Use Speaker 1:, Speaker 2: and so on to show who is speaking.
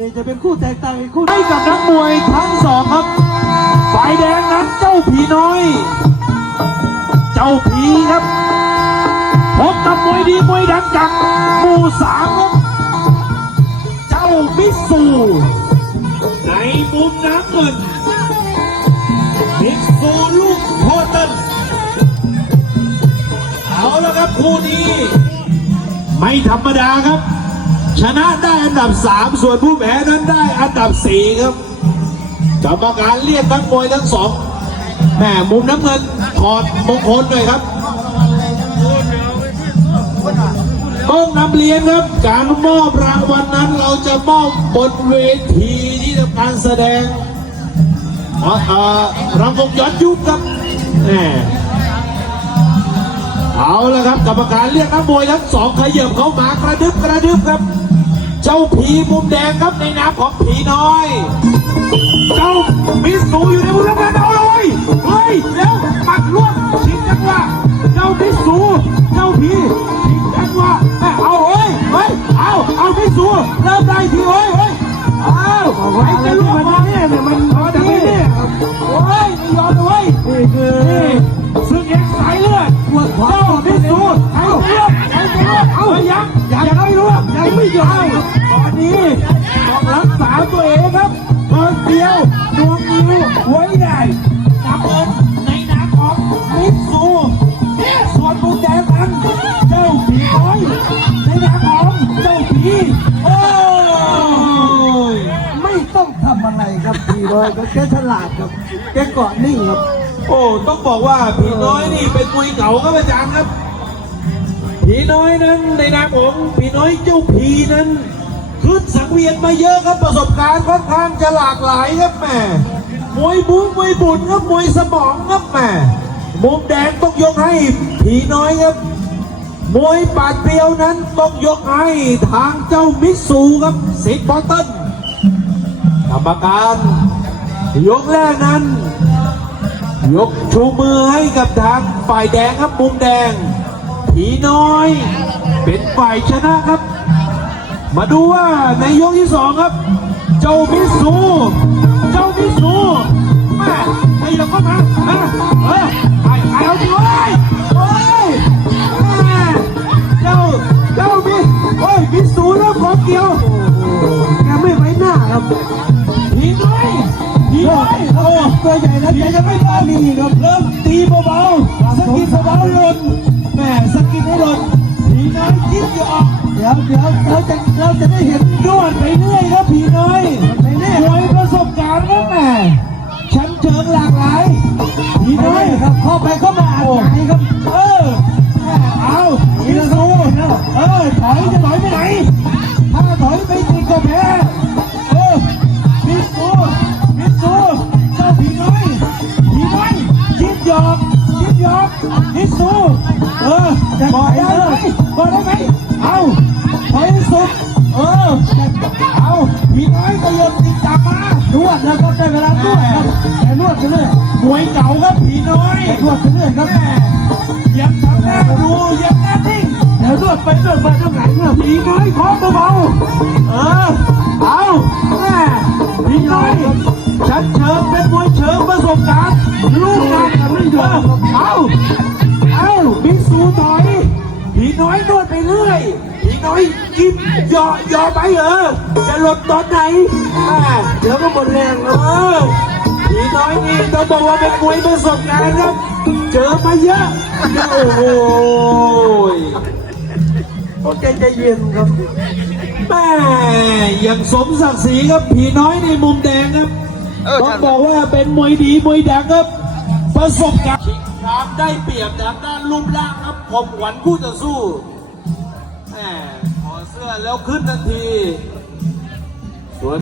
Speaker 1: นี่จะเป็นคู่แตกต่างอีกคู่
Speaker 2: ให้กับนักมวยทั้งสองครับ ฝ่ายแดงนั้นเจ้าผีน้อย เจ้าผีครับพบกับมวยดีมวยดังจากหมู่สามครับ เจ้ามิสซูในมุมน้ำเงินมิสซูลูกโคตันเอาแล้วครับคู่นี้ ไม่ธรรมดาครับ ชนะได้อันดับสามส่วนผู้แพ้นั้นได้อันดับสี่ครับกรรมการเรียกทั้งมวยทั้งสองแหมมุมน้ำเงินถอดมงคลหน่อยครับต้องนำเรียนครับ การมอบรางวัลนั้นเราจะมอบบนเวทีที่ทำการแสดงอ๋อเอ่อรำวงย้อนยุคครับแหมเอาละครับกรรมการเรียกนักมวยทั้งสองขยับเข้ามากระดึบกระดึบครับ เจ้าผีมุมแดงครับในนามของผีน้อย เจ้ามิสซูอยู่ในมุมน้ำเงินเอาเลยเฮ้ยแล้วปัดล่วงชิงจังหวะเจ้ามิสซูเจ้าผีชิงจังหวะแม่เอาเฮ้ยเฮ้ยเอาเอามิสซูเริ่มได้ทีเฮ้ยเฮ้ยเอาไอ้จะล่วงมาเนี่ยเนี่ยมันพอดีเนี่ยโอ้ยไม่ยอมเลย
Speaker 1: นี่คือ
Speaker 2: ยังไม่ยอมตอนนี้ต้องรักษาตัวเองครับเปิดเดียวดวงนิ้วไว้ได้นับเอิญในนามของมิสซูส่วนมุมแดงนั้นเจ้าผีน้อยในนามของเจ้าผีโอ้ย
Speaker 1: ไม่ต้องทำอะไรครับพี่น้อยก็แกฉลาดครับแกเกาะนิ่งครับ
Speaker 2: โอ้ต้องบอกว่าผีน้อยนี่เป็นมวยเก่าครับอาจารย์ครับ ผีน้อยนั้นในนามของผีน้อยเจ้าผีนั้นขึ้นสังเวียนมาเยอะครับประสบการณ์ค่อนข้างจะหลากหลายครับแหม่มวยบู๊มวยบุญครับมวยสมองครับแหม่มุมแดงต้องยกให้ผีน้อยครับมวยปาดเปรียวนั้นต้องยกให้ทางเจ้ามิสซูครับสิทธิ์บอตเติ้ลกรรมการยกแรกนั้น ยกชูมือให้กับทางฝ่ายแดงครับมุมแดง ผีน้อย เป็นฝ่ายชนะครับ มาดูว่าในยกที่สองครับ เจ้ามิสูเจ้ามิสูแม่ไอ้เราก็มาเออเออไอ้ไอ้เอาดิเว้ยเว้ยแม่เจ้าเจ้ามิโอ้ยมิสูแล้วของเกี่ยว
Speaker 1: แกไม่ไว้หน้าครับ
Speaker 2: ผีน้อยผีน้อยโอ้
Speaker 1: ตัวใหญ่นะแกยังไม่ตาดีครับ
Speaker 2: เริ่มตีเบาๆสกิดเบาๆหล่นแม่สกิดให้หล่นผีน้อยยิ้มอยู่ออก
Speaker 1: เดี๋ยวเดี๋ยวเราจะเราจะได้เห็น
Speaker 2: นวดไปเรื่อยครับผีน้อย
Speaker 1: ไปแน่
Speaker 2: มวยประสบการณ์ครับแม่ชั้นเชิงหลากหลายผี
Speaker 1: พี่น้
Speaker 2: น้
Speaker 1: อ
Speaker 2: อยย
Speaker 1: ครับเข้าไปเข้ามาอ่านใจครับ
Speaker 2: เออแม่เอาพิสูเออถอยจะถอยไปไหนถ้าถอยไปติดก็แพ้ พิสูเออบอกได้ไหมบอกได้ไหมเอาถอยให้สุดเออเอาผีน้อยก็ยังติดตามมาน
Speaker 1: วดแล้วก็ได้เวลานวดครับแกนวดไปเรื่อย
Speaker 2: มวยเก่าครับผีน้อย
Speaker 1: แกนวดไปเรื่อยครับ
Speaker 2: แม่ยังทำหน้าดูยังหน้าทิ้ง
Speaker 1: เดี๋ยวนวดไปนวดมาต้องไหนเนี่ย
Speaker 2: ผีน้อยขอเบาๆเออเอาแม่ผีน้อยฉันเชิงเป็นมวยเชิงประสบการณ์ลูกงานกันไม่ยอมเอา ผีน้อยนวดไปเรื่อยผีน้อยกินย่อย่อไปเออจะหลดตอนไหนแม่
Speaker 1: เดี๋ยวก็หมดแรง
Speaker 2: เอ
Speaker 1: แล้ว
Speaker 2: อผีน้อยนี่ต้องบอกว่าเป็นมวยประสบการณ์ครับ เจอมาเยอะโอ้โห
Speaker 1: โอเคใจเย็นครับ
Speaker 2: แม่ยังสมศักดิ์ศรีครับผีน้อยในมุมแดงครับต้องบอกว่าเป็นมวยดีมวยดังครับประสบการณ์ชิง ครับได้เปรียบทางด้านรูปร่างครับผมหวันคู่ต่อสู้แหมถอดเสื้อแล้วขึ้นทันที